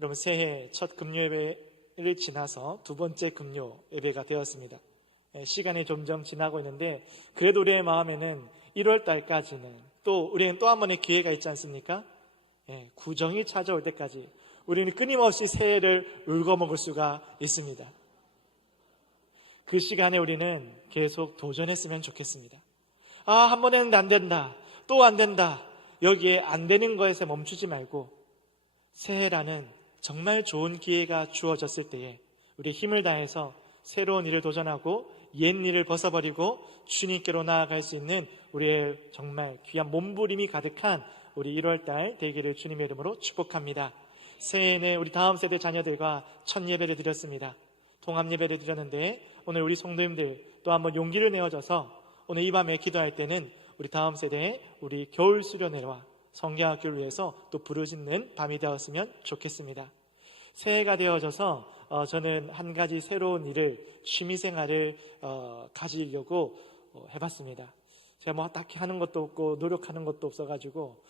여러분, 새해 첫 금요 예배를 지나서 두 번째 금요 예배가 되었습니다. 시간이 점점 지나고 있는데 그래도 우리의 마음에는 1월 달까지는 또 우리는 또 한 번의 기회가 있지 않습니까? 구정이 찾아올 때까지 우리는 끊임없이 새해를 울거먹을 수가 있습니다. 그 시간에 우리는 계속 도전했으면 좋겠습니다. 한 번 했는데 안 된다, 또 안 된다, 여기에 안 되는 것에 멈추지 말고 새해라는 정말 좋은 기회가 주어졌을 때에 우리 힘을 다해서 새로운 일을 도전하고 옛 일을 벗어버리고 주님께로 나아갈 수 있는 우리의 정말 귀한 몸부림이 가득한 우리 1월달 되기를 주님의 이름으로 축복합니다. 새해에는 우리 다음 세대 자녀들과 첫 예배를 드렸습니다. 통합 예배를 드렸는데 오늘 우리 성도님들 또 한번 용기를 내어줘서 오늘 이 밤에 기도할 때는 우리 다음 세대의 우리 겨울 수련회와 성경학교를 위해서 또 부르짖는 밤이 되었으면 좋겠습니다. 새해가 되어져서 저는 한 가지 새로운 일을, 취미생활을 가지려고 해봤습니다. 제가 뭐 딱히 하는 것도 없고 노력하는 것도 없어가지고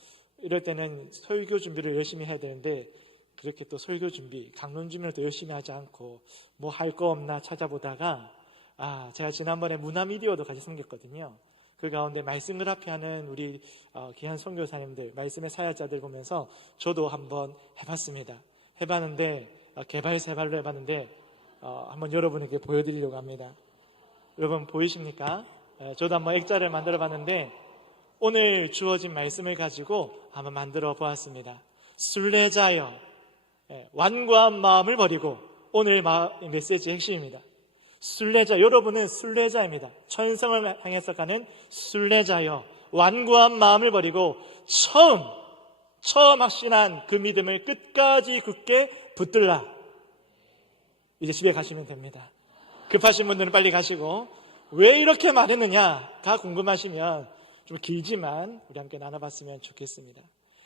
이럴 때는 설교 준비를 열심히 해야 되는데 그렇게 또 설교 준비, 강론 준비를 또 열심히 하지 않고 뭐 할 거 없나 찾아보다가 제가 지난번에 문화미디어도 같이 생겼거든요. 그 가운데 말씀을 앞에 하는 우리 귀한 선교사님들, 말씀의 사역자들 보면서 저도 한번 해봤습니다. 해봤는데 개발세발로 해봤는데 한번 여러분에게 보여드리려고 합니다. 여러분 보이십니까? 저도 한번 액자를 만들어 봤는데 오늘 주어진 말씀을 가지고 한번 만들어 보았습니다. 순례자여, 완고한 마음을 버리고, 오늘 메시지의 핵심입니다. 순례자, 여러분은 순례자입니다. 천성을 향해서 가는 순례자여, 완고한 마음을 버리고 처음 확신한 그 믿음을 끝까지 굳게 붙들라. 이제 집에 가시면 됩니다. 급하신 분들은 빨리 가시고, 왜 이렇게 말했느냐가 궁금하시면 좀 길지만 우리 함께 나눠봤으면 좋겠습니다.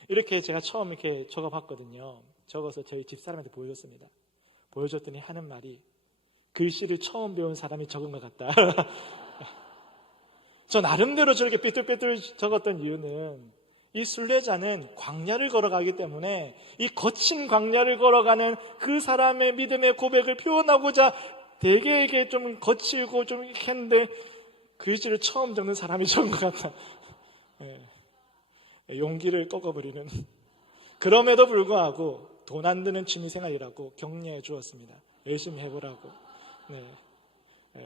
이렇게 제가 처음 이렇게 적어봤거든요. 적어서 저희 집사람한테 보여줬습니다. 보여줬더니 하는 말이, 글씨를 처음 배운 사람이 적은 것 같다. 저 나름대로 저렇게 삐뚤삐뚤 적었던 이유는 이 순례자는 광야를 걸어가기 때문에 이 거친 광야를 걸어가는 그 사람의 믿음의 고백을 표현하고자 되게 이게 좀 거칠고 좀 이렇게 했는데 글씨를 처음 적는 사람이 적은 것 같다. 용기를 꺾어버리는. 그럼에도 불구하고 돈 안 드는 취미생활이라고 격려해 주었습니다. 열심히 해보라고.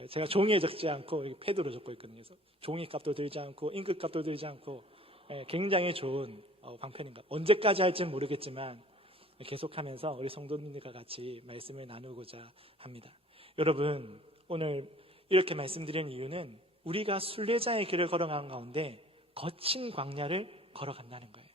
제가 종이에 적지 않고 패드로 적고 있거든요. 그래서 종이값도 들지 않고 잉크값도 들지 않고 굉장히 좋은 방편인가. 언제까지 할지는 모르겠지만 계속하면서 우리 성도님들과 같이 말씀을 나누고자 합니다. 여러분, 오늘 이렇게 말씀드린 이유는 우리가 순례자의 길을 걸어가는 가운데 거친 광야를 걸어간다는 거예요.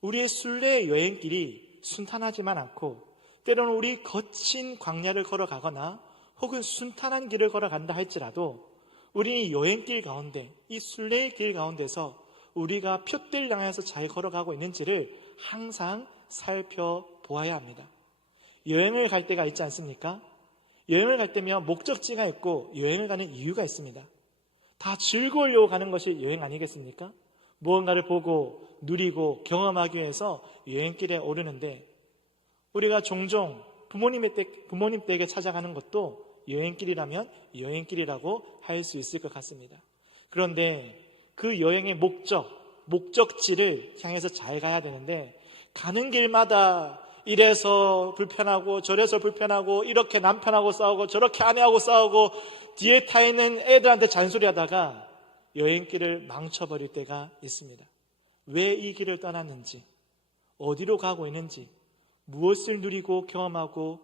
우리의 순례 여행길이 순탄하지만 않고 때로는 우리 거친 광야를 걸어가거나 혹은 순탄한 길을 걸어간다 할지라도 우리는 이 여행길 가운데, 이 순례의 길 가운데서 우리가 표대를 향해서 잘 걸어가고 있는지를 항상 살펴보아야 합니다. 여행을 갈 때가 있지 않습니까? 여행을 갈 때면 목적지가 있고 여행을 가는 이유가 있습니다. 다 즐거우려고 가는 것이 여행 아니겠습니까? 무언가를 보고 누리고 경험하기 위해서 여행길에 오르는데 우리가 종종 부모님 댁에 찾아가는 것도 여행길이라면 여행길이라고 할 수 있을 것 같습니다. 그런데 그 여행의 목적지를 향해서 잘 가야 되는데 가는 길마다 이래서 불편하고 저래서 불편하고 이렇게 남편하고 싸우고 저렇게 아내하고 싸우고 뒤에 타 있는 애들한테 잔소리하다가 여행길을 망쳐버릴 때가 있습니다. 왜 이 길을 떠났는지, 어디로 가고 있는지, 무엇을 누리고 경험하고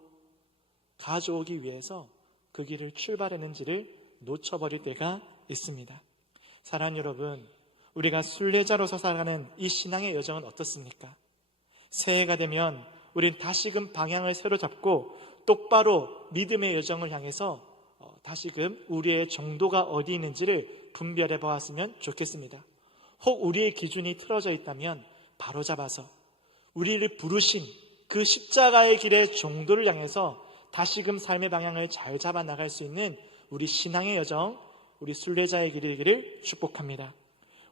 가져오기 위해서 그 길을 출발했는지를 놓쳐버릴 때가 있습니다. 사랑하는 여러분, 우리가 순례자로서 살아가는 이 신앙의 여정은 어떻습니까? 새해가 되면 우린 다시금 방향을 새로 잡고 똑바로 믿음의 여정을 향해서 다시금 우리의 정도가 어디 있는지를 분별해 보았으면 좋겠습니다. 혹 우리의 기준이 틀어져 있다면 바로잡아서 우리를 부르신 그 십자가의 길의 정도를 향해서 다시금 삶의 방향을 잘 잡아 나갈 수 있는 우리 신앙의 여정, 우리 순례자의 길이기를 축복합니다.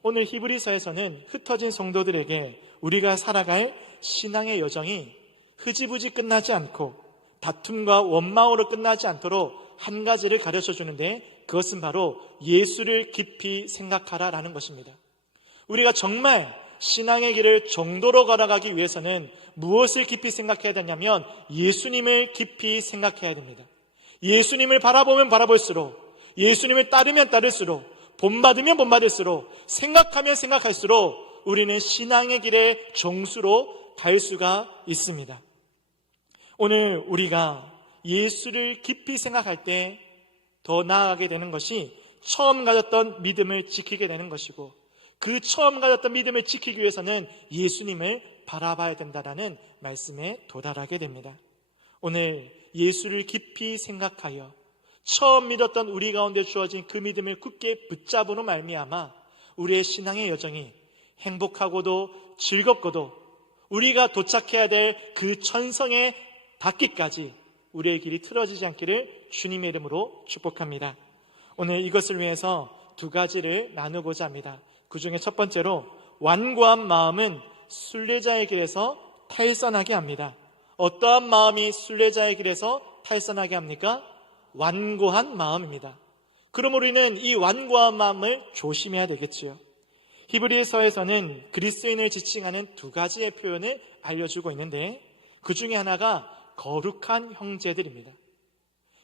오늘 히브리서에서는 흩어진 성도들에게 우리가 살아갈 신앙의 여정이 흐지부지 끝나지 않고 다툼과 원망으로 끝나지 않도록 한 가지를 가르쳐 주는데, 그것은 바로 예수를 깊이 생각하라라는 것입니다. 우리가 정말 신앙의 길을 정도로 걸어가기 위해서는 무엇을 깊이 생각해야 되냐면 예수님을 깊이 생각해야 됩니다. 예수님을 바라보면 바라볼수록, 예수님을 따르면 따를수록, 본받으면 본받을수록, 생각하면 생각할수록 우리는 신앙의 길의 정수로 갈 수가 있습니다. 오늘 우리가 예수를 깊이 생각할 때 더 나아가게 되는 것이 처음 가졌던 믿음을 지키게 되는 것이고, 그 처음 가졌던 믿음을 지키기 위해서는 예수님을 바라봐야 된다라는 말씀에 도달하게 됩니다. 오늘 예수를 깊이 생각하여 처음 믿었던 우리 가운데 주어진 그 믿음을 굳게 붙잡으로 말미암아 우리의 신앙의 여정이 행복하고도 즐겁고도 우리가 도착해야 될 그 천성에 닿기까지 우리의 길이 틀어지지 않기를 주님의 이름으로 축복합니다. 오늘 이것을 위해서 두 가지를 나누고자 합니다. 그 중에 첫 번째로, 완고한 마음은 순례자의 길에서 탈선하게 합니다. 어떠한 마음이 순례자의 길에서 탈선하게 합니까? 완고한 마음입니다. 그럼 우리는 이 완고한 마음을 조심해야 되겠지요. 히브리서에서는 그리스도인을 지칭하는 두 가지의 표현을 알려주고 있는데, 그 중에 하나가 거룩한 형제들입니다.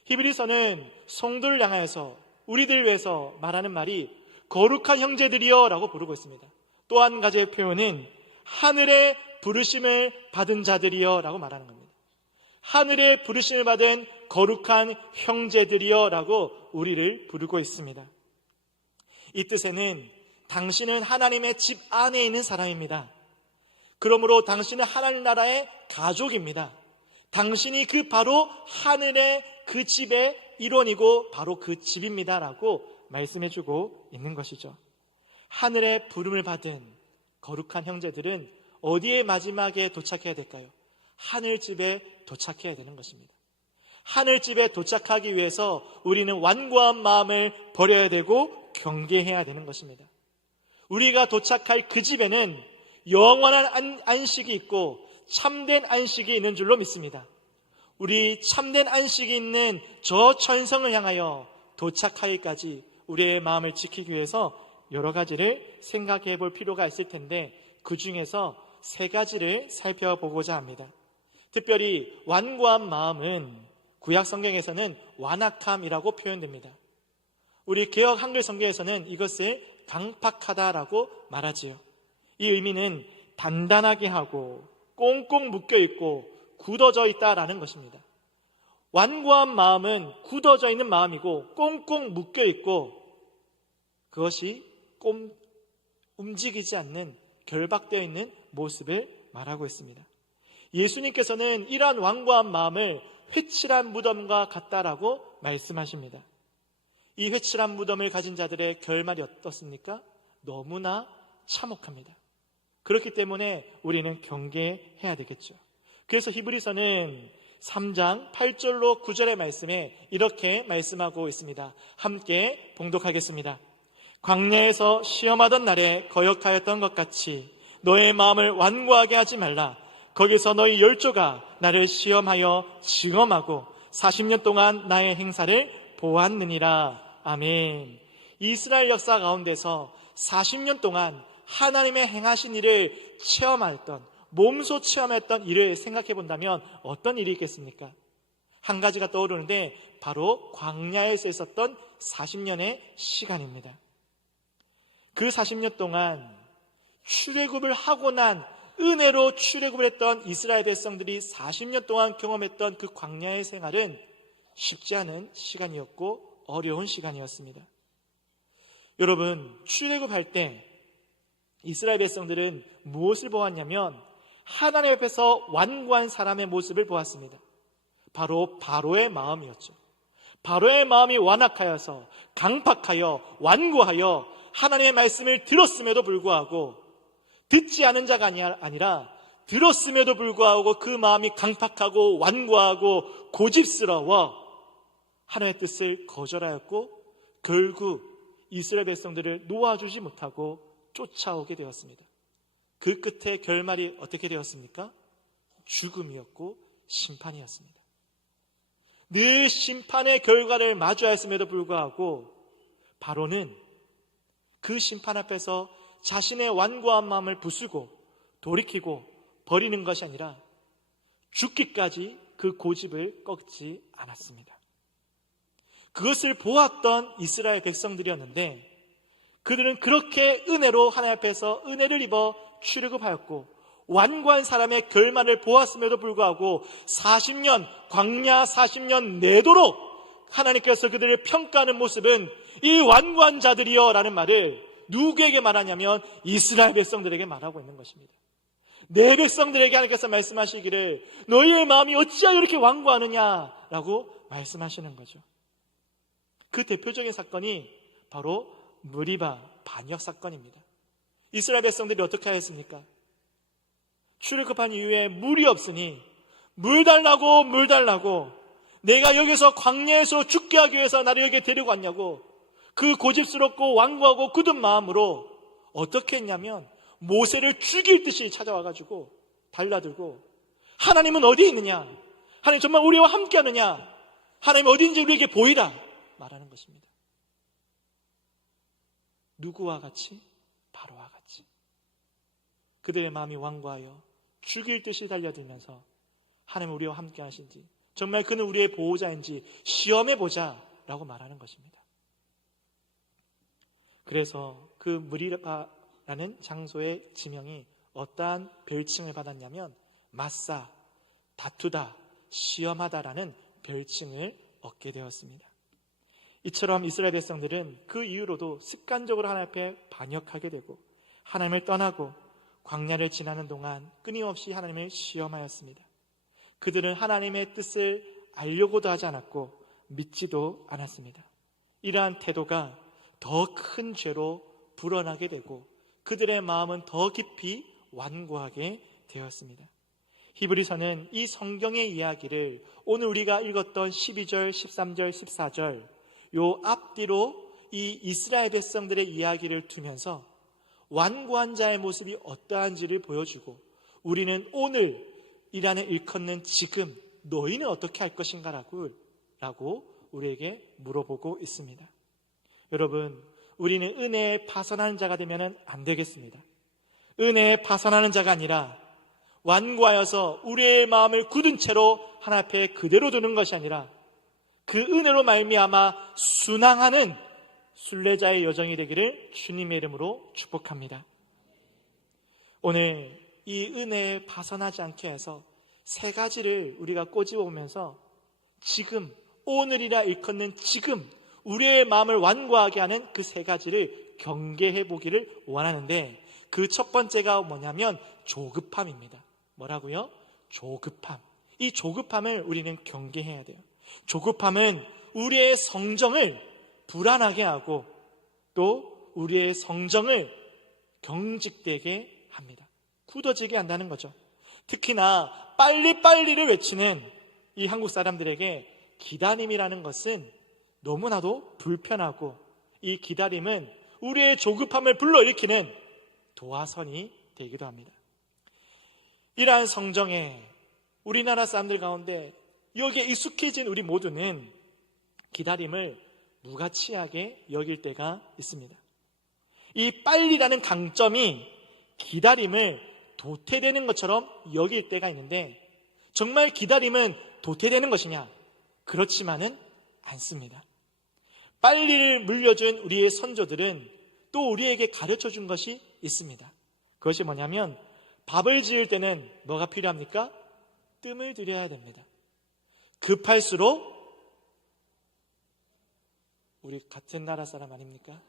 히브리서는 성도를 향하여서, 우리들 위해서 말하는 말이 거룩한 형제들이여 라고 부르고 있습니다. 또 한 가지의 표현은 하늘의 부르심을 받은 자들이여 라고 말하는 겁니다. 하늘의 부르심을 받은 거룩한 형제들이여 라고 우리를 부르고 있습니다. 이 뜻에는 당신은 하나님의 집 안에 있는 사람입니다. 그러므로 당신은 하나님 나라의 가족입니다. 당신이 그 바로 하늘의 그 집의 일원이고 바로 그 집입니다 라고 말씀해주고 있는 것이죠. 하늘의 부름을 받은 거룩한 형제들은 어디에 마지막에 도착해야 될까요? 하늘집에 도착해야 되는 것입니다. 하늘집에 도착하기 위해서 우리는 완고한 마음을 버려야 되고 경계해야 되는 것입니다. 우리가 도착할 그 집에는 영원한 안식이 있고 참된 안식이 있는 줄로 믿습니다. 우리 참된 안식이 있는 저 천성을 향하여 도착하기까지 우리의 마음을 지키기 위해서 여러 가지를 생각해 볼 필요가 있을 텐데, 그 중에서 세 가지를 살펴보고자 합니다. 특별히 완고한 마음은 구약 성경에서는 완악함이라고 표현됩니다. 우리 개역 한글 성경에서는 이것을 강팍하다라고 말하지요. 이 의미는 단단하게 하고 꽁꽁 묶여 있고 굳어져 있다라는 것입니다. 완고한 마음은 굳어져 있는 마음이고 꽁꽁 묶여 있고 그것이 움직이지 않는, 결박되어 있는 모습을 말하고 있습니다. 예수님께서는 이러한 완고한 마음을 회칠한 무덤과 같다라고 말씀하십니다. 이 회칠한 무덤을 가진 자들의 결말이 어떻습니까? 너무나 참혹합니다. 그렇기 때문에 우리는 경계해야 되겠죠. 그래서 히브리서는 3장 8절로 9절의 말씀에 이렇게 말씀하고 있습니다. 함께 봉독하겠습니다. 광야에서 시험하던 날에 거역하였던 것 같이 너의 마음을 완고하게 하지 말라. 거기서 너희 열조가 나를 시험하여 증험하고 40년 동안 나의 행사를 보았느니라. 아멘. 이스라엘 역사 가운데서 40년 동안 하나님의 행하신 일을 체험했던, 몸소 체험했던 일을 생각해 본다면 어떤 일이 있겠습니까? 한 가지가 떠오르는데 바로 광야에서 있었던 40년의 시간입니다. 그 40년 동안 출애굽을 하고 난 은혜로 출애굽을 했던 이스라엘 백성들이 40년 동안 경험했던 그 광야의 생활은 쉽지 않은 시간이었고 어려운 시간이었습니다. 여러분, 출애굽할 때 이스라엘 백성들은 무엇을 보았냐면 하나님 앞에서 완고한 사람의 모습을 보았습니다. 바로 바로의 마음이었죠. 바로의 마음이 완악하여서 강팍하여 완고하여 하나님의 말씀을 들었음에도 불구하고, 듣지 않은 자가 아니라 들었음에도 불구하고 그 마음이 강팍하고 완고하고 고집스러워 하나님의 뜻을 거절하였고 결국 이스라엘 백성들을 놓아주지 못하고 쫓아오게 되었습니다. 그 끝에 결말이 어떻게 되었습니까? 죽음이었고 심판이었습니다. 늘 심판의 결과를 마주하였음에도 불구하고 바로는 그 심판 앞에서 자신의 완고한 마음을 부수고 돌이키고 버리는 것이 아니라 죽기까지 그 고집을 꺾지 않았습니다. 그것을 보았던 이스라엘 백성들이었는데 그들은 그렇게 은혜로 하나님 앞에서 은혜를 입어 출애굽하였고 완고한 사람의 결말을 보았음에도 불구하고 40년 광야 40년 내도록 하나님께서 그들을 평가하는 모습은 이 완고한 자들이여 라는 말을 누구에게 말하냐면 이스라엘 백성들에게 말하고 있는 것입니다. 내 백성들에게 하나님께서 말씀하시기를 너희의 마음이 어찌하여 이렇게 완고하느냐 라고 말씀하시는 거죠. 그 대표적인 사건이 바로 무리바 반역 사건입니다. 이스라엘 백성들이 어떻게 하였습니까? 출애굽한 이후에 물이 없으니 물 달라고 내가 여기서 광야에서 죽게 하기 위해서 나를 여기에 데리고 왔냐고 그 고집스럽고 완고하고 굳은 마음으로 어떻게 했냐면 모세를 죽일 듯이 찾아와가지고 달라들고 하나님은 어디에 있느냐? 하나님 정말 우리와 함께 하느냐? 하나님 어디인지 우리에게 보이라 말하는 것입니다. 누구와 같이? 바로와 같이 그들의 마음이 완고하여 죽일 듯이 달려들면서 하나님 우리와 함께 하신지 정말 그는 우리의 보호자인지 시험해보자 라고 말하는 것입니다. 그래서 그 무리바라는 장소의 지명이 어떠한 별칭을 받았냐면 맞사, 다투다, 시험하다라는 별칭을 얻게 되었습니다. 이처럼 이스라엘 백성들은 그 이후로도 습관적으로 하나님 앞에 반역하게 되고 하나님을 떠나고 광야를 지나는 동안 끊임없이 하나님을 시험하였습니다. 그들은 하나님의 뜻을 알려고도 하지 않았고 믿지도 않았습니다. 이러한 태도가 더 큰 죄로 불어나게 되고 그들의 마음은 더 깊이 완고하게 되었습니다. 히브리서는 이 성경의 이야기를 오늘 우리가 읽었던 12절, 13절, 14절 요 앞뒤로 이 이스라엘 백성들의 이야기를 두면서 완고한 자의 모습이 어떠한지를 보여주고 우리는 오늘이라는 일컫는 지금 너희는 어떻게 할 것인가 라고 우리에게 물어보고 있습니다. 여러분, 우리는 은혜에 파선하는 자가 되면 안 되겠습니다. 은혜에 파선하는 자가 아니라 완고하여서 우리의 마음을 굳은 채로 하나님 앞에 그대로 두는 것이 아니라 그 은혜로 말미암아 순항하는 순례자의 여정이 되기를 주님의 이름으로 축복합니다. 오늘 이 은혜에 파선하지 않게 해서 세 가지를 우리가 꼬집어 보면서 지금 오늘이라 일컫는 지금 우리의 마음을 완고하게 하는 그 세 가지를 경계해 보기를 원하는데 그 첫 번째가 뭐냐면 조급함입니다. 뭐라고요? 조급함. 이 조급함을 우리는 경계해야 돼요. 조급함은 우리의 성정을 불안하게 하고 또 우리의 성정을 경직되게 합니다. 굳어지게 한다는 거죠. 특히나 빨리빨리를 외치는 이 한국 사람들에게 기다림이라는 것은 너무나도 불편하고 이 기다림은 우리의 조급함을 불러일으키는 도화선이 되기도 합니다. 이러한 성정에 우리나라 사람들 가운데 여기에 익숙해진 우리 모두는 기다림을 무가치하게 여길 때가 있습니다. 이 빨리라는 강점이 기다림을 도태되는 것처럼 여길 때가 있는데 정말 기다림은 도태되는 것이냐? 그렇지만은 않습니다. 빨리를 물려준 우리의 선조들은 또 우리에게 가르쳐준 것이 있습니다. 그것이 뭐냐면 밥을 지을 때는 뭐가 필요합니까? 뜸을 들여야 됩니다. 급할수록 우리 같은 나라 사람 아닙니까?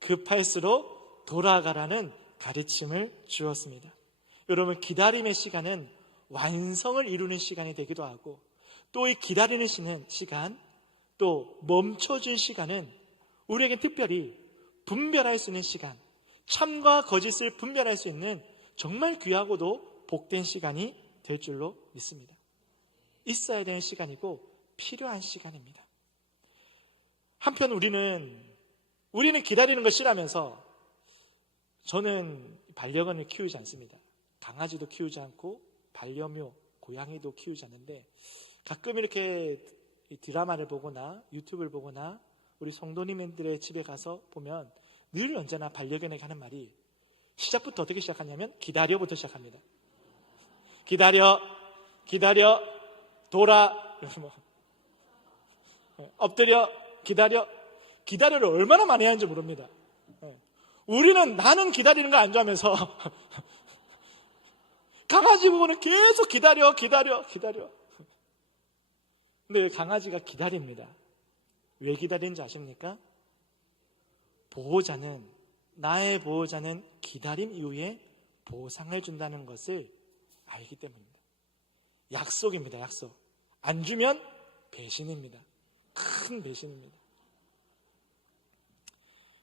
급할수록 돌아가라는 가르침을 주었습니다. 여러분, 기다림의 시간은 완성을 이루는 시간이 되기도 하고 또 이 기다리는 시간, 또 멈춰준 시간은 우리에게 특별히 분별할 수 있는 시간, 참과 거짓을 분별할 수 있는 정말 귀하고도 복된 시간이 될 줄로 믿습니다. 있어야 되는 시간이고 필요한 시간입니다. 한편 우리는 기다리는 걸 싫어하면서 저는 반려견을 키우지 않습니다. 강아지도 키우지 않고 반려묘, 고양이도 키우지 않는데 가끔 이렇게 드라마를 보거나 유튜브를 보거나 우리 성도님들의 집에 가서 보면 늘 언제나 반려견에게 하는 말이 시작부터 어떻게 시작하냐면 기다려부터 시작합니다. 기다려, 기다려, 돌아, 엎드려, 기다려. 기다려를 얼마나 많이 하는지 모릅니다. 우리는 나는 기다리는 거 안 좋아하면서 강아지 보고는 계속 기다려, 기다려, 기다려. 근데 강아지가 기다립니다. 왜 기다리는지 아십니까? 나의 보호자는 기다림 이후에 보상을 준다는 것을 알기 때문입니다. 약속입니다. 약속. 안 주면 배신입니다. 큰 배신입니다.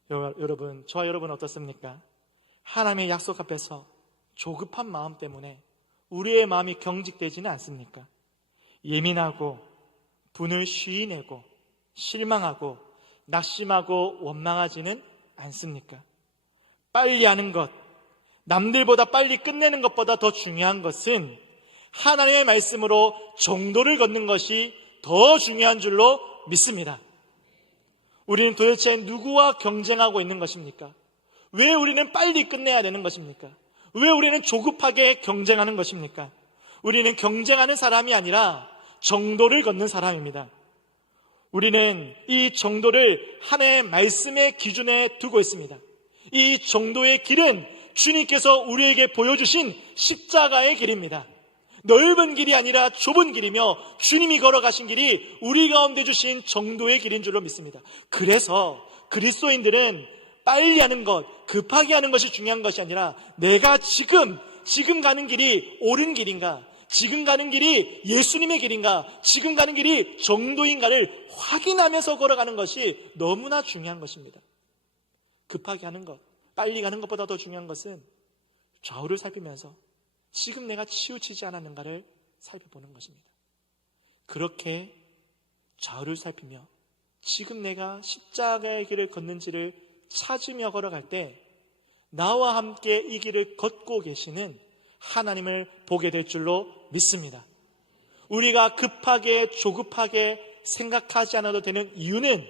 여러분, 저와 여러분 어떻습니까? 하나님의 약속 앞에서 조급한 마음 때문에 우리의 마음이 경직되지는 않습니까? 예민하고 분을 쉬내고 실망하고 낙심하고 원망하지는 않습니까? 빨리 하는 것, 남들보다 빨리 끝내는 것보다 더 중요한 것은 하나님의 말씀으로 정도를 걷는 것이 더 중요한 줄로 믿습니다. 우리는 도대체 누구와 경쟁하고 있는 것입니까? 왜 우리는 빨리 끝내야 되는 것입니까? 왜 우리는 조급하게 경쟁하는 것입니까? 우리는 경쟁하는 사람이 아니라 정도를 걷는 사람입니다. 우리는 이 정도를 하나님의 말씀의 기준에 두고 있습니다. 이 정도의 길은 주님께서 우리에게 보여주신 십자가의 길입니다. 넓은 길이 아니라 좁은 길이며 주님이 걸어가신 길이 우리 가운데 주신 정도의 길인 줄로 믿습니다. 그래서 그리스도인들은 빨리 하는 것, 급하게 하는 것이 중요한 것이 아니라 내가 지금 가는 길이 옳은 길인가, 지금 가는 길이 예수님의 길인가, 지금 가는 길이 정도인가를 확인하면서 걸어가는 것이 너무나 중요한 것입니다. 급하게 하는 것, 빨리 가는 것보다 더 중요한 것은 좌우를 살피면서 지금 내가 치우치지 않았는가를 살펴보는 것입니다. 그렇게 좌우를 살피며 지금 내가 십자가의 길을 걷는지를 찾으며 걸어갈 때 나와 함께 이 길을 걷고 계시는 하나님을 보게 될 줄로 믿습니다. 우리가 급하게 조급하게 생각하지 않아도 되는 이유는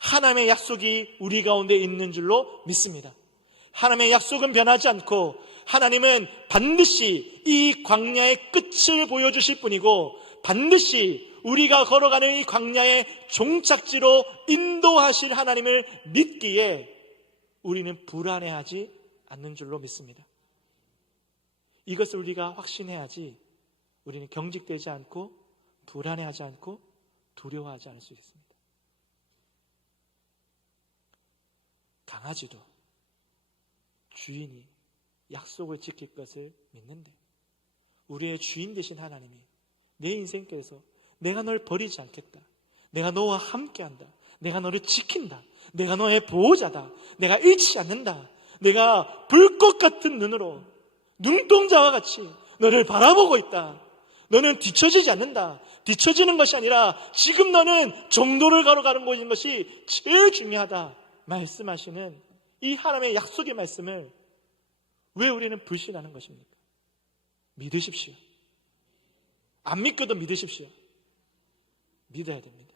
하나님의 약속이 우리 가운데 있는 줄로 믿습니다. 하나님의 약속은 변하지 않고 하나님은 반드시 이 광야의 끝을 보여주실 분이고 반드시 우리가 걸어가는 이 광야의 종착지로 인도하실 하나님을 믿기에 우리는 불안해하지 않는 줄로 믿습니다. 이것을 우리가 확신해야지 우리는 경직되지 않고 불안해하지 않고 두려워하지 않을 수 있습니다. 강아지도 주인이 약속을 지킬 것을 믿는데 우리의 주인 되신 하나님이 내 인생길에서 내가 널 버리지 않겠다, 내가 너와 함께한다, 내가 너를 지킨다, 내가 너의 보호자다, 내가 잃지 않는다, 내가 불꽃 같은 눈으로 눈동자와 같이 너를 바라보고 있다, 너는 뒤처지지 않는다, 뒤처지는 것이 아니라 지금 너는 정도를 걸어가는 것이 제일 중요하다 말씀하시는 이 하나님의 약속의 말씀을 왜 우리는 불신하는 것입니까? 믿으십시오. 안 믿고도 믿으십시오. 믿어야 됩니다.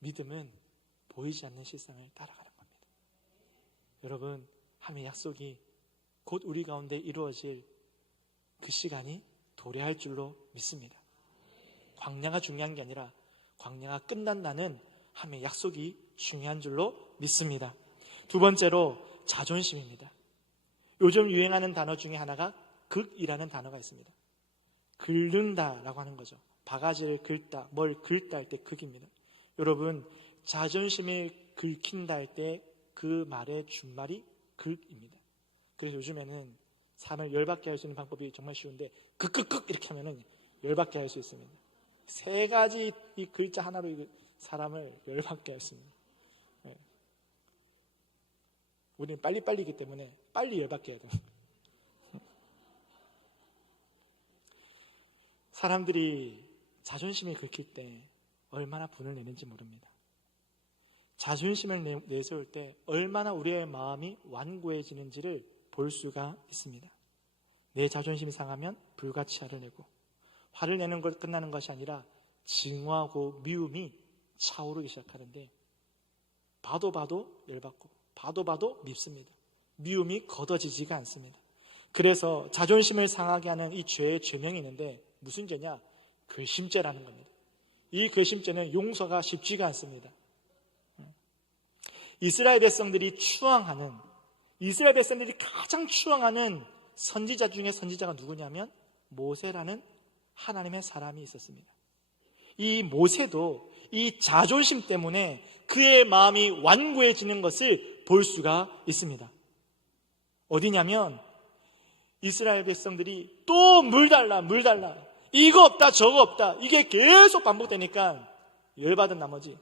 믿음은 보이지 않는 실상을 따라가는 겁니다. 여러분, 하나님의 약속이 곧 우리 가운데 이루어질 그 시간이 도래할 줄로 믿습니다. 광야가 중요한 게 아니라 광야가 끝난다는 하나님의 약속이 중요한 줄로 믿습니다. 두 번째로 자존심입니다. 요즘 유행하는 단어 중에 하나가 극이라는 단어가 있습니다. 긁는다라고 하는 거죠. 바가지를 긁다, 뭘 긁다 할 때 극입니다. 여러분, 자존심을 긁힌다 할 때 그 말의 준말이 극입니다. 그래서 요즘에는 사람을 열받게 할 수 있는 방법이 정말 쉬운데 극극극 이렇게 하면은 열받게 할 수 있습니다. 세 가지 이 글자 하나로 사람을 열받게 할 수 있는. 네. 우리는 빨리빨리이기 때문에 빨리 열받게 해야 돼요. 사람들이 자존심이 긁힐 때 얼마나 분을 내는지 모릅니다. 자존심을 내세울 때 얼마나 우리의 마음이 완고해지는지를 볼 수가 있습니다. 내 자존심이 상하면 불같이 화를 내고, 화를 내는 것 끝나는 것이 아니라 증오하고 미움이 차오르기 시작하는데, 봐도 열받고 봐도 밉습니다. 미움이 걷어지지가 않습니다. 그래서 자존심을 상하게 하는 이 죄의 죄명이 있는데 무슨 죄냐? 괘씸죄라는 겁니다. 이 괘씸죄는 용서가 쉽지가 않습니다. 이스라엘 백성들이 가장 추앙하는 선지자 중에 선지자가 누구냐면 모세라는 하나님의 사람이 있었습니다. 이 모세도 이 자존심 때문에 그의 마음이 완고해지는 것을 볼 수가 있습니다. 어디냐면 이스라엘 백성들이 또 물 달라 이거 없다 저거 없다 이게 계속 반복되니까 열받은 나머지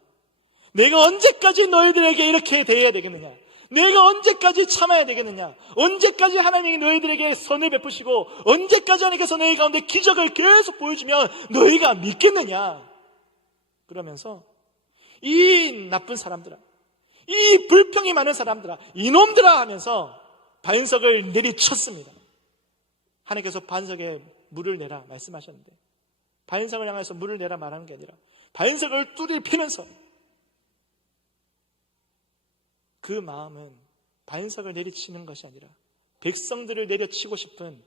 내가 언제까지 너희들에게 이렇게 대해야 되겠느냐, 내가 언제까지 참아야 되겠느냐, 언제까지 하나님이 너희들에게 선을 베푸시고 언제까지 하나님께서 너희 가운데 기적을 계속 보여주면 너희가 믿겠느냐, 그러면서 이 나쁜 사람들아, 이 불평이 많은 사람들아, 이놈들아 하면서 반석을 내리쳤습니다. 하나님께서 반석에 물을 내라 말씀하셨는데 반석을 향해서 물을 내라 말하는 게 아니라 반석을 뚜리를 피면서 그 마음은 반석을 내리치는 것이 아니라 백성들을 내려치고 싶은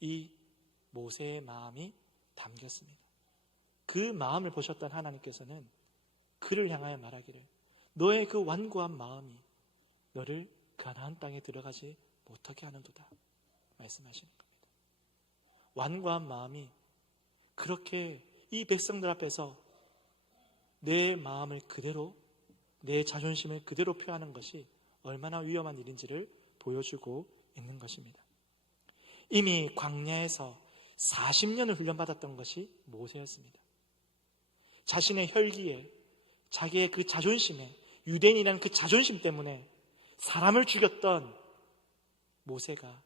이 모세의 마음이 담겼습니다. 그 마음을 보셨던 하나님께서는 그를 향하여 말하기를 너의 그 완고한 마음이 너를 가나안 땅에 들어가지 못하게 하는도다 말씀하시는 겁니다. 완고한 마음이 그렇게 이 백성들 앞에서 내 마음을 그대로, 내 자존심을 그대로 표하는 것이 얼마나 위험한 일인지를 보여주고 있는 것입니다. 이미 광야에서 40년을 훈련받았던 것이 모세였습니다. 자신의 혈기에, 자기의 그 자존심에, 유대인이라는 그 자존심 때문에 사람을 죽였던 모세가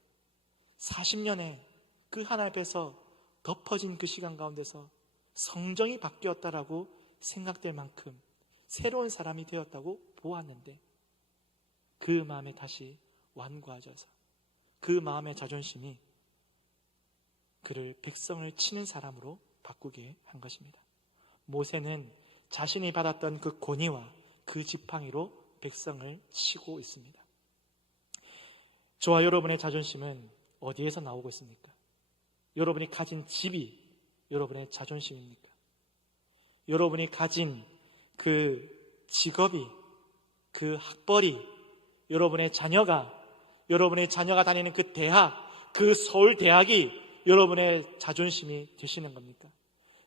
40년에 그 하나님 앞에서 덮어진 그 시간 가운데서 성정이 바뀌었다라고 생각될 만큼 새로운 사람이 되었다고 보았는데 그 마음에 다시 완고해져서 그 마음의 자존심이 그를 백성을 치는 사람으로 바꾸게 한 것입니다. 모세는 자신이 받았던 그 권위와 그 지팡이로 백성을 치고 있습니다. 저와 여러분의 자존심은 어디에서 나오고 있습니까? 여러분이 가진 집이 여러분의 자존심입니까? 여러분이 가진 그 직업이, 그 학벌이, 여러분의 자녀가 다니는 그 대학, 그 서울 대학이 여러분의 자존심이 되시는 겁니까?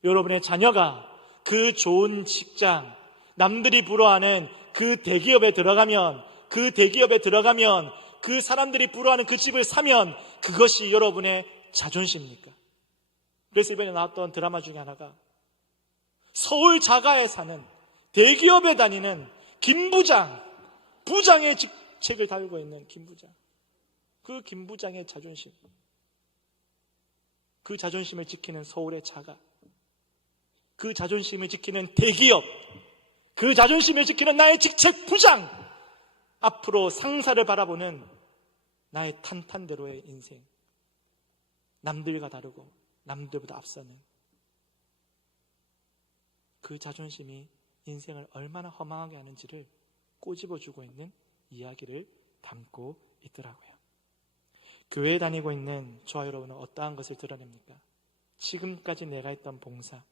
여러분의 자녀가 그 좋은 직장, 남들이 부러워하는 그 대기업에 들어가면 그 사람들이 부러워하는 그 집을 사면 그것이 여러분의 자존심입니까? 그래서 이번에 나왔던 드라마 중에 하나가 서울 자가에 사는 대기업에 다니는 김부장, 부장의 직책을 달고 있는 김부장, 그 김부장의 자존심, 그 자존심을 지키는 서울의 자가, 그 자존심을 지키는 대기업, 그 자존심을 지키는 나의 직책 부장, 앞으로 상사를 바라보는 나의 탄탄대로의 인생, 남들과 다르고 남들보다 앞서는 그 자존심이 인생을 얼마나 허망하게 하는지를 꼬집어주고 있는 이야기를 담고 있더라고요. 교회에 다니고 있는 저와 여러분은 어떠한 것을 드러냅니까? 지금까지 내가 했던 봉사,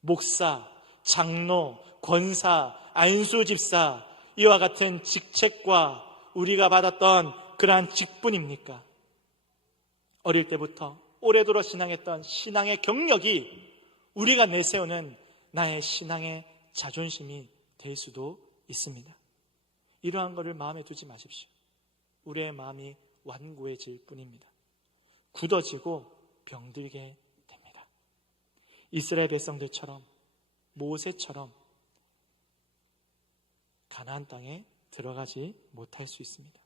목사, 장로, 권사, 안수 집사, 이와 같은 직책과 우리가 받았던 그러한 직분입니까? 어릴 때부터 오래도록 신앙했던 신앙의 경력이 우리가 내세우는 나의 신앙의 자존심이 될 수도 있습니다. 이러한 것을 마음에 두지 마십시오. 우리의 마음이 완고해질 뿐입니다. 굳어지고 병들게 됩니다. 이스라엘 백성들처럼, 모세처럼 가나안 땅에 들어가지 못할 수 있습니다.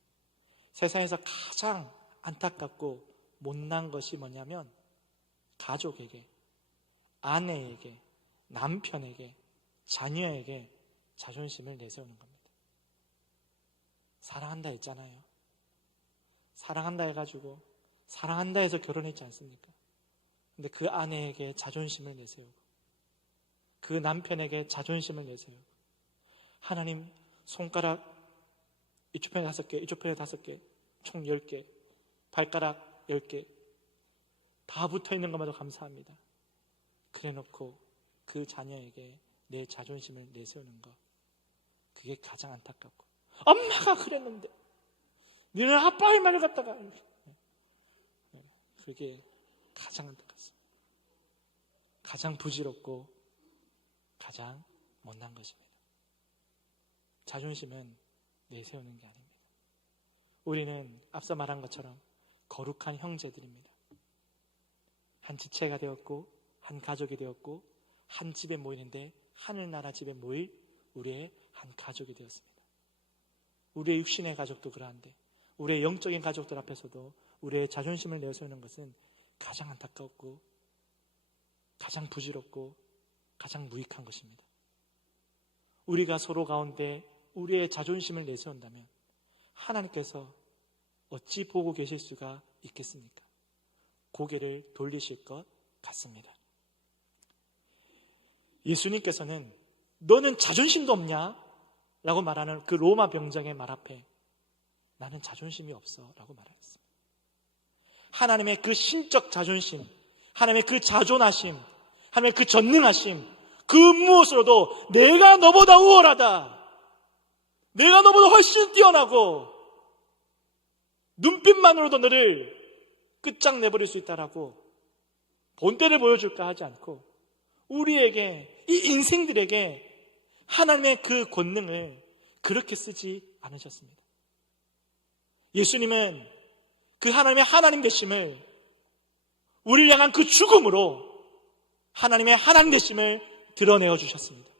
세상에서 가장 안타깝고 못난 것이 뭐냐면 가족에게, 아내에게, 남편에게, 자녀에게 자존심을 내세우는 겁니다. 사랑한다 했잖아요. 사랑한다 해가지고 사랑한다 해서 결혼했지 않습니까? 근데 그 아내에게 자존심을 내세우고 그 남편에게 자존심을 내세우고 하나님 손가락 이쪽 편에 5개, 이쪽 편에 5개, 총 10개, 발가락 10개 다 붙어있는 것마저 감사합니다. 그래놓고 그 자녀에게 내 자존심을 내세우는 것, 그게 가장 안타깝고, 엄마가 그랬는데 너는 아빠의 말을 갖다가, 그게 가장 안타깝습니다. 가장 부질없고 가장 못난 것입니다. 자존심은 내세우는 게 아닙니다. 우리는 앞서 말한 것처럼 거룩한 형제들입니다. 한 지체가 되었고 한 가족이 되었고 한 집에 모이는데 하늘나라 집에 모일 우리의 한 가족이 되었습니다. 우리의 육신의 가족도 그러한데 우리의 영적인 가족들 앞에서도 우리의 자존심을 내세우는 것은 가장 안타깝고 가장 부질없고 가장 무익한 것입니다. 우리가 서로 가운데 우리의 자존심을 내세운다면 하나님께서 어찌 보고 계실 수가 있겠습니까? 고개를 돌리실 것 같습니다. 예수님께서는 너는 자존심도 없냐? 라고 말하는 그 로마 병정의 말 앞에 나는 자존심이 없어 라고 말했습니다. 하나님의 그 신적 자존심, 하나님의 그 자존하심, 하나님의 그 전능하심, 그 무엇으로도 내가 너보다 우월하다, 내가 너보다 훨씬 뛰어나고 눈빛만으로도 너를 끝장내버릴 수 있다라고 본때를 보여줄까 하지 않고 우리에게, 이 인생들에게 하나님의 그 권능을 그렇게 쓰지 않으셨습니다. 예수님은 그 하나님의 하나님 되심을 우리를 향한 그 죽음으로 하나님의 하나님 되심을 드러내어 주셨습니다.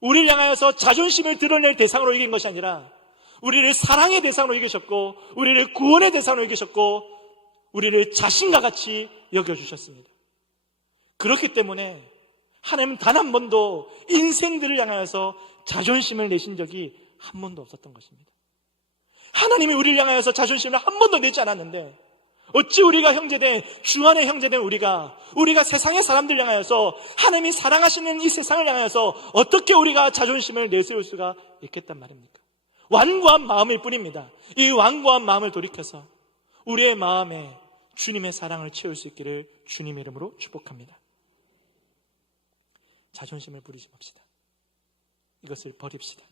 우리를 향하여서 자존심을 드러낼 대상으로 이긴 것이 아니라 우리를 사랑의 대상으로 이기셨고 우리를 구원의 대상으로 이기셨고 우리를 자신과 같이 여겨주셨습니다. 그렇기 때문에 하나님은 단 한 번도 인생들을 향하여서 자존심을 내신 적이 한 번도 없었던 것입니다. 하나님이 우리를 향하여서 자존심을 한 번도 내지 않았는데 어찌 우리가 형제된, 주 안에 형제된 우리가 세상의 사람들 향하여서 하나님이 사랑하시는 이 세상을 향하여서 어떻게 우리가 자존심을 내세울 수가 있겠단 말입니까? 완고한 마음일 뿐입니다. 이 완고한 마음을 돌이켜서 우리의 마음에 주님의 사랑을 채울 수 있기를 주님의 이름으로 축복합니다. 자존심을 부리지 맙시다. 이것을 버립시다.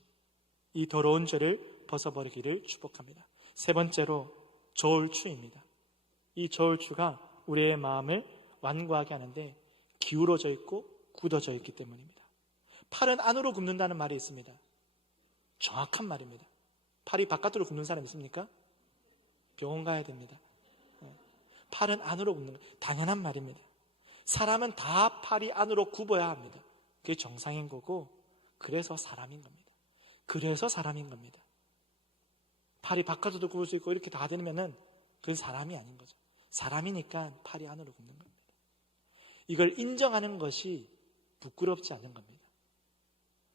이 더러운 죄를 벗어버리기를 축복합니다. 세 번째로 저울추입니다. 이 저울추가 우리의 마음을 완고하게 하는데 기울어져 있고 굳어져 있기 때문입니다. 팔은 안으로 굽는다는 말이 있습니다. 정확한 말입니다. 팔이 바깥으로 굽는 사람 있습니까? 병원 가야 됩니다. 팔은 안으로 굽는 거 당연한 말입니다. 사람은 다 팔이 안으로 굽어야 합니다. 그게 정상인 거고 그래서 사람인 겁니다. 그래서 사람인 겁니다. 팔이 바깥으로 굽을 수 있고 이렇게 다 되면은 그건 사람이 아닌 거죠. 사람이니까 팔이 안으로 굽는 겁니다. 이걸 인정하는 것이 부끄럽지 않은 겁니다.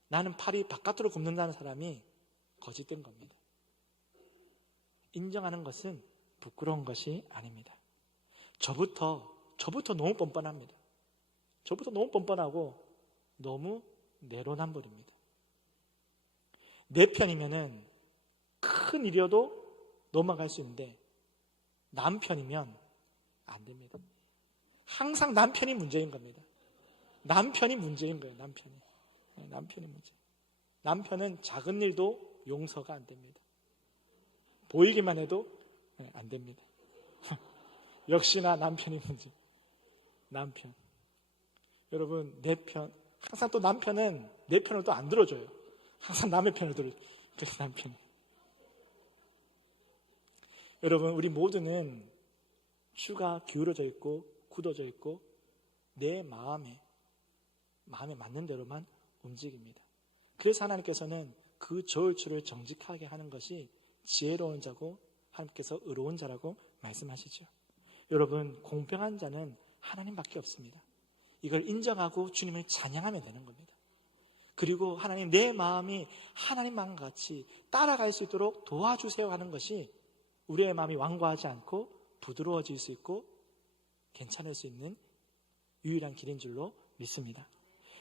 나는 팔이 바깥으로 굽는다는 사람이 거짓된 겁니다. 인정하는 것은 부끄러운 것이 아닙니다. 저부터 너무 뻔뻔합니다. 저부터 너무 뻔뻔하고 너무 내로남불입니다. 내 편이면은 큰 일이어도 넘어갈 수 있는데 남편이면 안 됩니다. 항상 남편이 문제인 겁니다. 남편이 문제인 거예요. 남편이 문제. 남편은 작은 일도 용서가 안 됩니다. 보이기만 해도 안 됩니다. 역시나 남편이 문제. 남편. 여러분, 내 편. 항상 또 남편은 내 편을 또 안 들어줘요. 항상 남의 편을 들어줘요. 그래서 남편이. 여러분, 우리 모두는 추가 기울어져 있고 굳어져 있고 내 마음에 맞는 대로만 움직입니다. 그래서 하나님께서는 그 저울추를 정직하게 하는 것이 지혜로운 자고 하나님께서 의로운 자라고 말씀하시죠. 여러분, 공평한 자는 하나님밖에 없습니다. 이걸 인정하고 주님을 찬양하면 되는 겁니다. 그리고 하나님, 내 마음이 하나님 마음과 같이 따라갈 수 있도록 도와주세요 하는 것이 우리의 마음이 완고하지 않고 부드러워질 수 있고 괜찮을 수 있는 유일한 길인 줄로 믿습니다.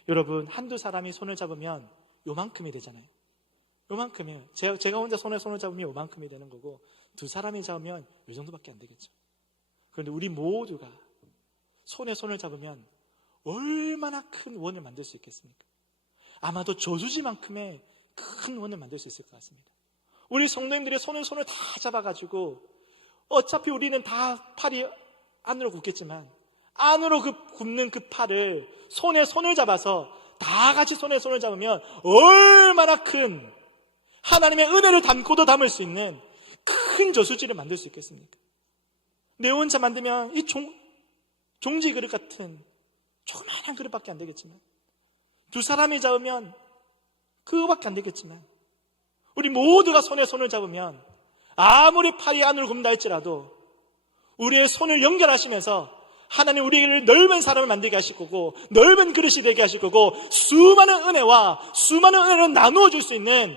여러분, 한두 사람이 손을 잡으면 요만큼이 되잖아요. 요만큼이에요. 제가 혼자 손을 잡으면 요만큼이 되는 거고, 두 사람이 잡으면 요 정도밖에 안 되겠죠. 그런데 우리 모두가 손에 손을 잡으면 얼마나 큰 원을 만들 수 있겠습니까? 아마도 저수지만큼의 큰 원을 만들 수 있을 것 같습니다. 우리 성도님들의 손을 다 잡아가지고, 어차피 우리는 다 팔이 안으로 굽겠지만 안으로 굽는 그 팔을 손에 손을 잡아서 다 같이 손에 손을 잡으면 얼마나 큰 하나님의 은혜를 담고도 담을 수 있는 큰 저수지를 만들 수 있겠습니까? 내 혼자 만들면 이 종지 그릇 같은 조그마한 그릇밖에 안 되겠지만, 두 사람이 잡으면 그거밖에 안 되겠지만, 우리 모두가 손에 손을 잡으면 아무리 팔이 안으로 굽는다 할지라도 우리의 손을 연결하시면서 하나님 우리를 넓은 사람을 만들게 하실 거고, 넓은 그릇이 되게 하실 거고, 수많은 은혜를 나누어 줄 수 있는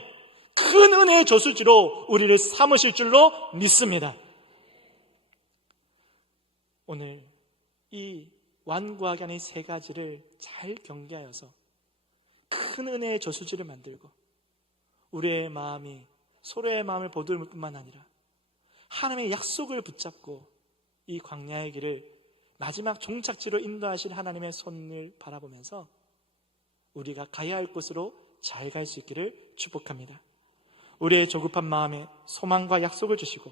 큰 은혜의 저수지로 우리를 삼으실 줄로 믿습니다. 오늘 이 완고하게 하는 세 가지를 잘 경계하여서 큰 은혜의 저수지를 만들고, 우리의 마음이 서로의 마음을 보듬을 뿐만 아니라 하나님의 약속을 붙잡고 이 광야의 길을 마지막 종착지로 인도하실 하나님의 손을 바라보면서 우리가 가야 할 곳으로 잘 갈 수 있기를 축복합니다. 우리의 조급한 마음에 소망과 약속을 주시고,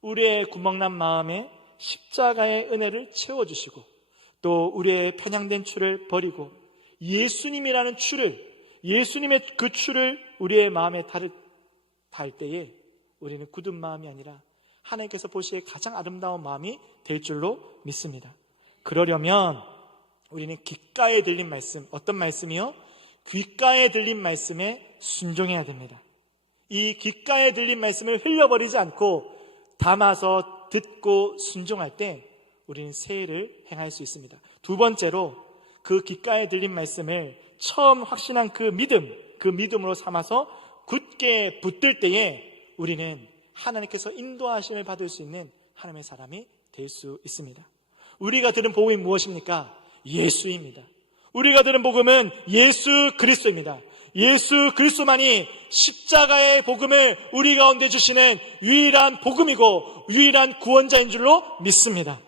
우리의 구멍난 마음에 십자가의 은혜를 채워주시고, 또 우리의 편향된 추를 버리고 예수님이라는 예수님의 그 추를 우리의 마음에 닿을 때에 우리는 굳은 마음이 아니라 하나님께서 보시기에 가장 아름다운 마음이 될 줄로 믿습니다. 그러려면 우리는 귓가에 들린 말씀, 어떤 말씀이요? 귓가에 들린 말씀에 순종해야 됩니다. 이 귓가에 들린 말씀을 흘려버리지 않고 담아서 듣고 순종할 때 우리는 새해를 행할 수 있습니다. 두 번째로, 그 귓가에 들린 말씀을 처음 확신한 그 믿음으로 삼아서 굳게 붙들 때에 우리는 하나님께서 인도하심을 받을 수 있는 하나님의 사람이 될 수 있습니다. 우리가 들은 복음이 무엇입니까? 예수입니다. 우리가 들은 복음은 예수 그리스도입니다. 예수 그리스도만이 십자가의 복음을 우리 가운데 주시는 유일한 복음이고 유일한 구원자인 줄로 믿습니다.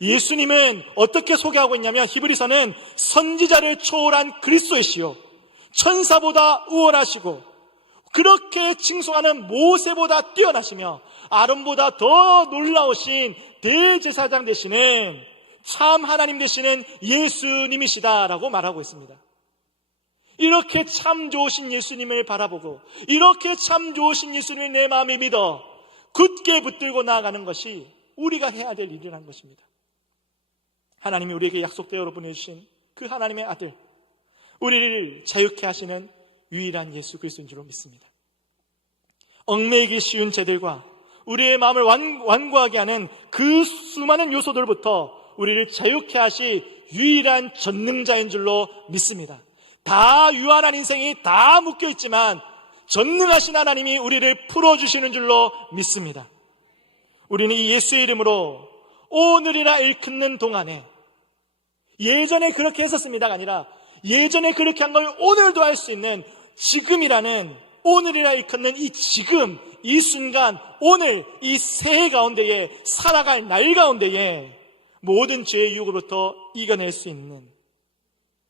예수님은 어떻게 소개하고 있냐면, 히브리서는 선지자를 초월한 그리스도이시요, 천사보다 우월하시고 그렇게 칭송하는 모세보다 뛰어나시며 아론보다 더 놀라우신 대제사장 되시는 참 하나님 되시는 예수님이시다라고 말하고 있습니다. 이렇게 참 좋으신 예수님을 바라보고, 이렇게 참 좋으신 예수님을 내 마음에 믿어 굳게 붙들고 나아가는 것이 우리가 해야 될 일이라는 것입니다. 하나님이 우리에게 약속되어 보내주신 그 하나님의 아들, 우리를 자유케 하시는 유일한 예수 그리스도인 줄로 믿습니다. 얽매이기 쉬운 죄들과 우리의 마음을 완고하게 하는 그 수많은 요소들부터 우리를 자유케 하시 유일한 전능자인 줄로 믿습니다. 다 유한한 인생이 다 묶여있지만 전능하신 하나님이 우리를 풀어주시는 줄로 믿습니다. 우리는 이 예수의 이름으로 오늘이라 일컫는 동안에, 예전에 그렇게 했었습니다가 아니라 예전에 그렇게 한 걸 오늘도 할 수 있는 지금이라는, 오늘이라 일컫는 이 지금, 이 순간, 오늘 이 새해 가운데에, 살아갈 날 가운데에 모든 죄의 유혹으로부터 이겨낼 수 있는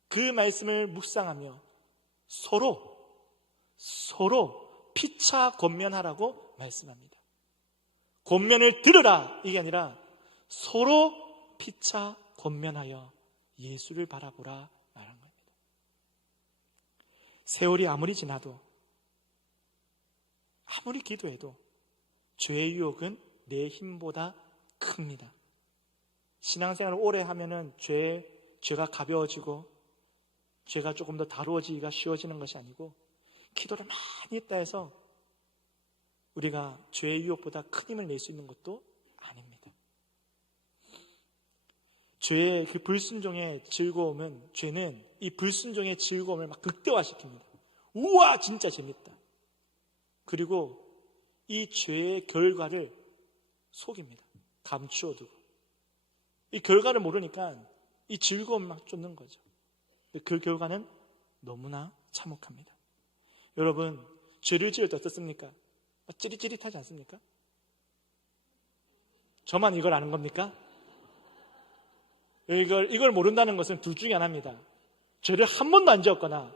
그 말씀을 묵상하며 서로 피차 권면하라고 말씀합니다. 권면을 들으라, 이게 아니라 서로 피차 권면하여 예수를 바라보라 말한 겁니다. 세월이 아무리 지나도, 아무리 기도해도 죄의 유혹은 내 힘보다 큽니다. 신앙생활을 오래 하면은 죄가 가벼워지고 죄가 조금 더 다루어지기가 쉬워지는 것이 아니고, 기도를 많이 했다 해서 우리가 죄의 유혹보다 큰 힘을 낼 수 있는 것도 아닙니다. 죄의 그 불순종의 즐거움은, 죄는 이 불순종의 즐거움을 막 극대화시킵니다. 우와, 진짜 재밌다. 그리고 이 죄의 결과를 속입니다. 감추어두고. 이 결과를 모르니까 이 즐거움 막 쫓는 거죠. 그 결과는 너무나 참혹합니다. 여러분, 죄를 지을 때 어떻습니까? 찌릿찌릿하지 않습니까? 저만 이걸 아는 겁니까? 이걸 모른다는 것은 둘 중에 하나입니다. 죄를 한 번도 안 지었거나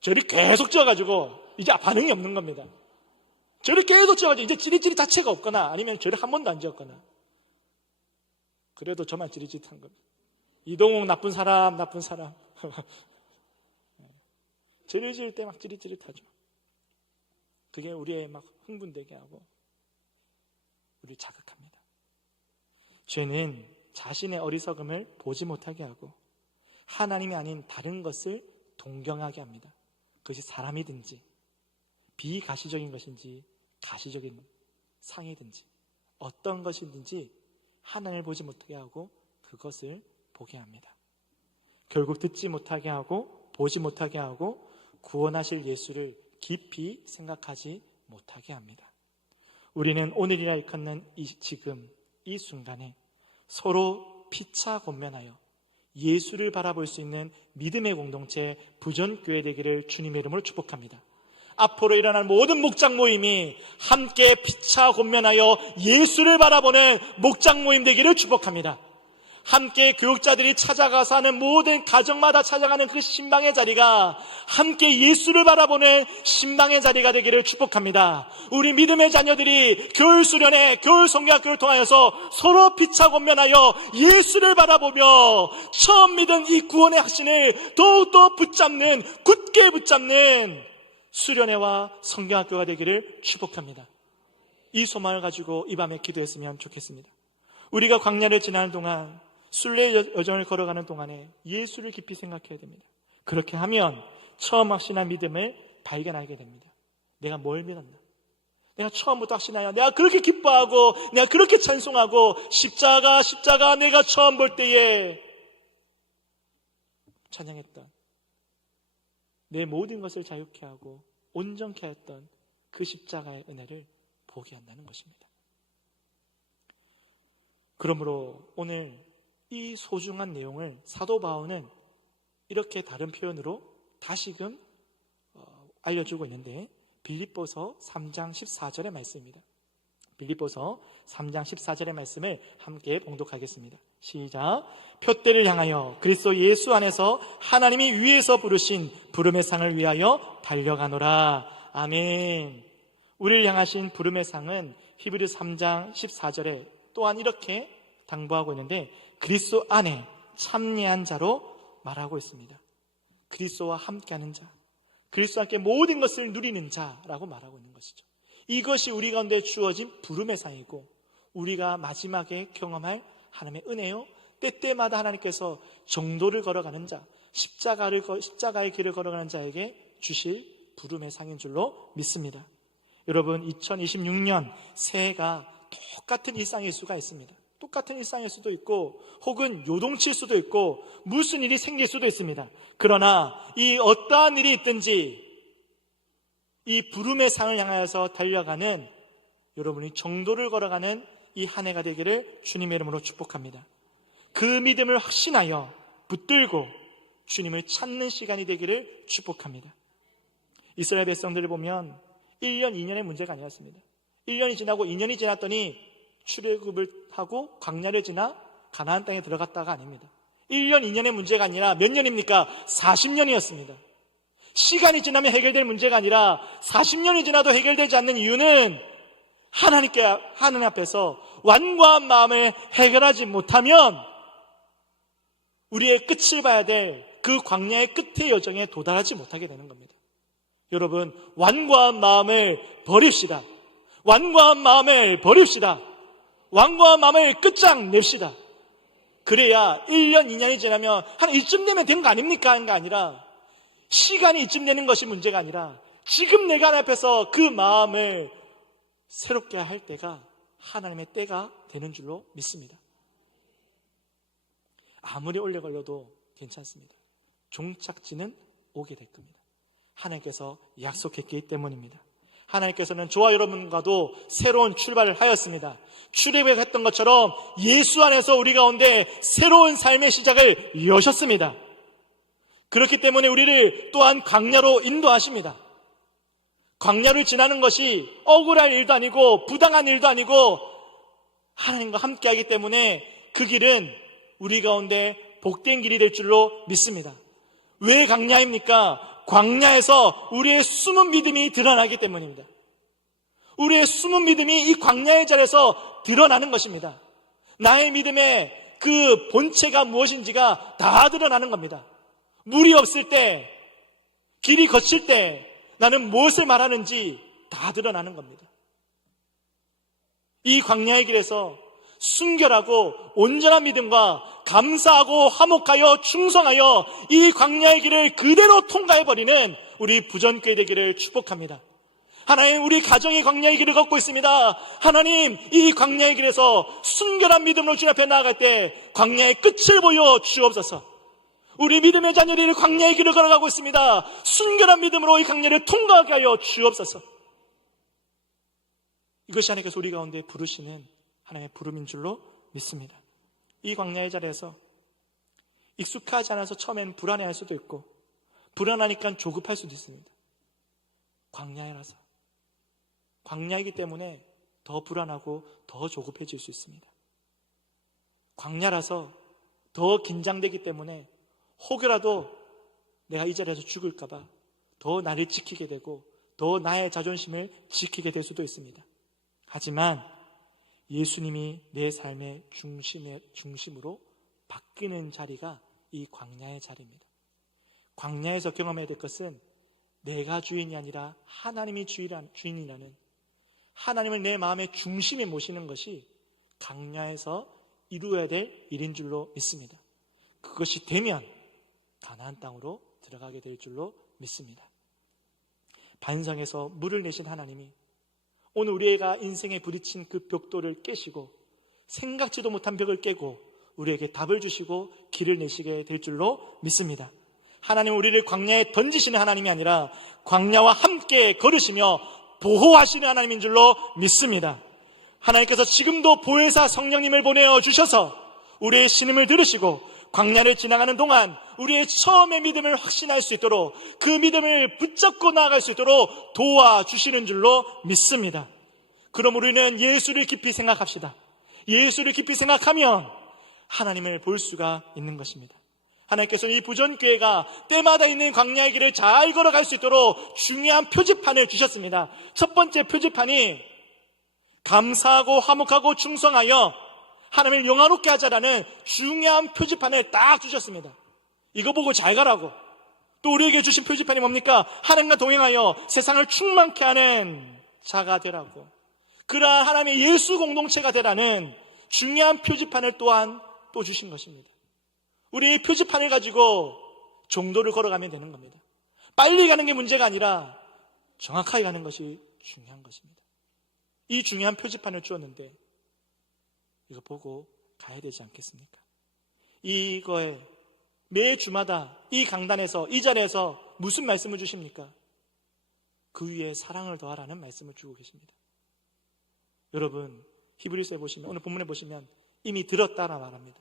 죄를 계속 지어가지고 이제 반응이 없는 겁니다. 죄를 계속 지어가지고 이제 찌릿찌릿 자체가 없거나 아니면 죄를 한 번도 안 지었거나. 그래도 저만 찌릿찌릿한 겁니다. 이동욱 나쁜 사람. 죄를 지을 때 막 찌릿찌릿하죠. 그게 우리의 막 흥분되게 하고 우리를 자극합니다. 죄는 자신의 어리석음을 보지 못하게 하고 하나님이 아닌 다른 것을 동경하게 합니다. 그것이 사람이든지 비가시적인 것인지 가시적인 상이든지 어떤 것이든지 하나님을 보지 못하게 하고 그것을 보게 합니다. 결국 듣지 못하게 하고 보지 못하게 하고 구원하실 예수를 깊이 생각하지 못하게 합니다. 우리는 오늘이라 일컫는 지금 이 순간에 서로 피차 권면하여 예수를 바라볼 수 있는 믿음의 공동체 부전교회 되기를 주님의 이름으로 축복합니다. 앞으로 일어날 모든 목장 모임이 함께 피차 권면하여 예수를 바라보는 목장 모임 되기를 축복합니다. 함께 교육자들이 찾아가서 하는 모든 가정마다 찾아가는 그 신방의 자리가 함께 예수를 바라보는 신방의 자리가 되기를 축복합니다. 우리 믿음의 자녀들이 겨울 수련회, 겨울 성경학교를 통하여서 서로 피차 권면하여 예수를 바라보며 처음 믿은 이 구원의 확신을 더욱더 굳게 붙잡는 수련회와 성경학교가 되기를 축복합니다. 이 소망을 가지고 이 밤에 기도했으면 좋겠습니다. 우리가 광야를 지나는 동안 순례의 여정을 걸어가는 동안에 예수를 깊이 생각해야 됩니다. 그렇게 하면 처음 확신한 믿음을 발견하게 됩니다. 내가 뭘 믿었나? 내가 처음부터 확신하여 내가 그렇게 기뻐하고 내가 그렇게 찬송하고 십자가 내가 처음 볼 때에 찬양했던 내 모든 것을 자유케 하고 온전케 하였던 그 십자가의 은혜를 보게 한다는 것입니다. 그러므로 오늘 이 소중한 내용을 사도 바울은 이렇게 다른 표현으로 다시금 알려주고 있는데 빌립보서 3장 14절의 말씀입니다. 빌립보서 3장 14절의 말씀을 함께 봉독하겠습니다. 시작. 표대를 향하여 그리스도 예수 안에서 하나님이 위에서 부르신 부름의 상을 위하여 달려가노라. 아멘. 우리를 향하신 부름의 상은 히브리 3장 14절에 또한 이렇게 당부하고 있는데 그리스도 안에 참여한 자로 말하고 있습니다. 그리스도와 함께하는 자, 그리스도와 함께 모든 것을 누리는 자라고 말하고 있는 것이죠. 이것이 우리 가운데 주어진 부름의 상이고 우리가 마지막에 경험할 하나님의 은혜요, 때때마다 하나님께서 정도를 걸어가는 자, 십자가의 길을 걸어가는 자에게 주실 부름의 상인 줄로 믿습니다. 여러분, 2026년 새해가 똑같은 일상일 수가 있습니다. 똑같은 일상일 수도 있고 혹은 요동칠 수도 있고 무슨 일이 생길 수도 있습니다. 그러나 이 어떠한 일이 있든지 이 부름의 상을 향하여서 달려가는 여러분이 정도를 걸어가는 이 한 해가 되기를 주님의 이름으로 축복합니다. 그 믿음을 확신하여 붙들고 주님을 찾는 시간이 되기를 축복합니다. 이스라엘 백성들을 보면 1년, 2년의 문제가 아니었습니다. 1년이 지나고 2년이 지났더니 출애굽을 하고 광야를 지나 가나안 땅에 들어갔다가 아닙니다. 1년, 2년의 문제가 아니라 몇 년입니까? 40년이었습니다. 시간이 지나면 해결될 문제가 아니라 40년이 지나도 해결되지 않는 이유는 하나님 앞에서 완고한 마음을 해결하지 못하면 우리의 끝을 봐야 될 그 광야의 끝의 여정에 도달하지 못하게 되는 겁니다. 여러분, 완고한 마음을 버립시다. 완고한 마음을 버립시다. 완고한 마음을 끝장냅시다. 그래야 1년, 2년이 지나면 한 이쯤 되면 된 거 아닙니까? 하는 게 아니라 시간이 이쯤 되는 것이 문제가 아니라 지금 내가 하나님 앞에서 그 마음을 새롭게 할 때가 하나님의 때가 되는 줄로 믿습니다. 아무리 오래 걸려도 괜찮습니다. 종착지는 오게 될 겁니다. 하나님께서 약속했기 때문입니다. 하나님께서는 저와 여러분과도 새로운 출발을 하였습니다. 출애굽을 했던 것처럼 예수 안에서 우리 가운데 새로운 삶의 시작을 여셨습니다. 그렇기 때문에 우리를 또한 광야로 인도하십니다. 광야를 지나는 것이 억울할 일도 아니고 부당한 일도 아니고 하나님과 함께하기 때문에 그 길은 우리 가운데 복된 길이 될 줄로 믿습니다. 왜 광야입니까? 광야에서 우리의 숨은 믿음이 드러나기 때문입니다. 우리의 숨은 믿음이 이 광야의 자리에서 드러나는 것입니다. 나의 믿음의 그 본체가 무엇인지가 다 드러나는 겁니다. 물이 없을 때, 길이 거칠 때 나는 무엇을 말하는지 다 드러나는 겁니다. 이 광야의 길에서 순결하고 온전한 믿음과 감사하고 화목하여 충성하여 이 광야의 길을 그대로 통과해버리는 우리 부전교회 되기를 축복합니다. 하나님, 우리 가정이 광야의 길을 걷고 있습니다. 하나님, 이 광야의 길에서 순결한 믿음으로 주님 앞에 나아갈 때 광야의 끝을 보여 주옵소서. 우리 믿음의 자녀들이 광야의 길을 걸어가고 있습니다. 순결한 믿음으로 이 광야를 통과하게 하여 주옵소서. 이것이 하나님께서 우리 가운데 부르시는 하나님의 부름인 줄로 믿습니다. 이 광야의 자리에서 익숙하지 않아서 처음에는 불안해할 수도 있고 불안하니까 조급할 수도 있습니다. 광야라서, 광야이기 때문에 더 불안하고 더 조급해질 수 있습니다. 광야라서 더 긴장되기 때문에 혹여라도 내가 이 자리에서 죽을까봐 더 나를 지키게 되고 더 나의 자존심을 지키게 될 수도 있습니다. 하지만 예수님이 내 삶의 중심으로 바뀌는 자리가 이 광야의 자리입니다. 광야에서 경험해야 될 것은 내가 주인이 아니라 하나님이 주인이라는, 하나님을 내 마음의 중심에 모시는 것이 광야에서 이루어야 될 일인 줄로 믿습니다. 그것이 되면 가나안 땅으로 들어가게 될 줄로 믿습니다. 반성에서 물을 내신 하나님이 오늘 우리가 인생에 부딪힌 그 벽돌을 깨시고 생각지도 못한 벽을 깨고 우리에게 답을 주시고 길을 내시게 될 줄로 믿습니다. 하나님은 우리를 광야에 던지시는 하나님이 아니라 광야와 함께 걸으시며 보호하시는 하나님인 줄로 믿습니다. 하나님께서 지금도 보혜사 성령님을 보내어 주셔서 우리의 신음을 들으시고 광야를 지나가는 동안 우리의 처음의 믿음을 확신할 수 있도록, 그 믿음을 붙잡고 나아갈 수 있도록 도와주시는 줄로 믿습니다. 그럼 우리는 예수를 깊이 생각합시다. 예수를 깊이 생각하면 하나님을 볼 수가 있는 것입니다. 하나님께서는 이 부전교회가 때마다 있는 광야의 길을 잘 걸어갈 수 있도록 중요한 표지판을 주셨습니다. 첫 번째 표지판이 감사하고 화목하고 충성하여 하나님을 영화롭게 하자라는 중요한 표지판을 딱 주셨습니다. 이거 보고 잘 가라고. 또 우리에게 주신 표지판이 뭡니까? 하나님과 동행하여 세상을 충만케 하는 자가 되라고. 그러한 하나님의 예수 공동체가 되라는 중요한 표지판을 또한 또 주신 것입니다. 우리 이 표지판을 가지고 정도를 걸어가면 되는 겁니다. 빨리 가는 게 문제가 아니라 정확하게 가는 것이 중요한 것입니다. 이 중요한 표지판을 주었는데 이거 보고 가야 되지 않겠습니까? 이거에 매 주마다 이 강단에서, 이 자리에서 무슨 말씀을 주십니까? 그 위에 사랑을 더하라는 말씀을 주고 계십니다. 여러분, 히브리서에 보시면, 오늘 본문에 보시면 이미 들었다라 말합니다.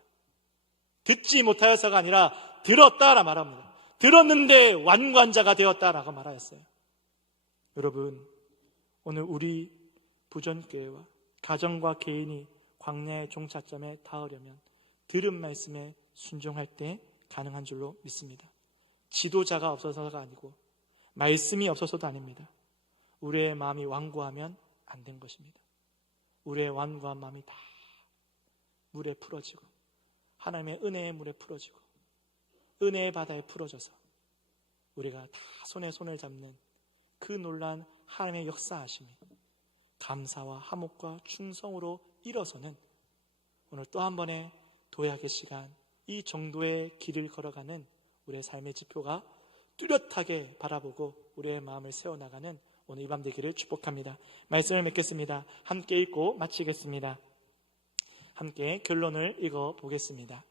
듣지 못하여서가 아니라 들었다라 말합니다. 들었는데 완관자가 되었다라고 말하였어요. 여러분, 오늘 우리 부전교회와 가정과 개인이 광야의 종착점에 닿으려면 들은 말씀에 순종할 때 가능한 줄로 믿습니다. 지도자가 없어서가 아니고 말씀이 없어서도 아닙니다. 우리의 마음이 완고하면 안 된 것입니다. 우리의 완고한 마음이 다 물에 풀어지고 하나님의 은혜의 물에 풀어지고 은혜의 바다에 풀어져서 우리가 다 손에 손을 잡는 그 놀라운 하나님의 역사하심이 감사와 화목과 충성으로 일어서는 오늘 또 한 번의 도약의 시간, 이 정도의 길을 걸어가는 우리의 삶의 지표가 뚜렷하게 바라보고 우리의 마음을 세워나가는 오늘 이 밤 되기를 축복합니다. 말씀을 맺겠습니다. 함께 읽고 마치겠습니다. 함께 결론을 읽어보겠습니다.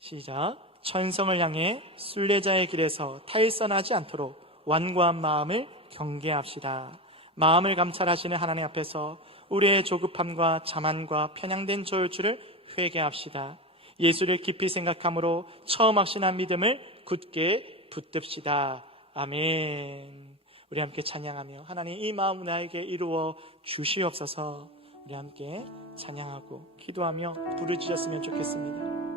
시작. 천성을 향해 순례자의 길에서 탈선하지 않도록 완고한 마음을 경계합시다. 마음을 감찰하시는 하나님 앞에서 우리의 조급함과 자만과 편향된 저울주를 회개합시다. 예수를 깊이 생각함으로 처음 확신한 믿음을 굳게 붙듭시다. 아멘. 우리 함께 찬양하며 하나님 이 마음 나에게 이루어 주시옵소서. 우리 함께 찬양하고 기도하며 부르짖었으면 좋겠습니다.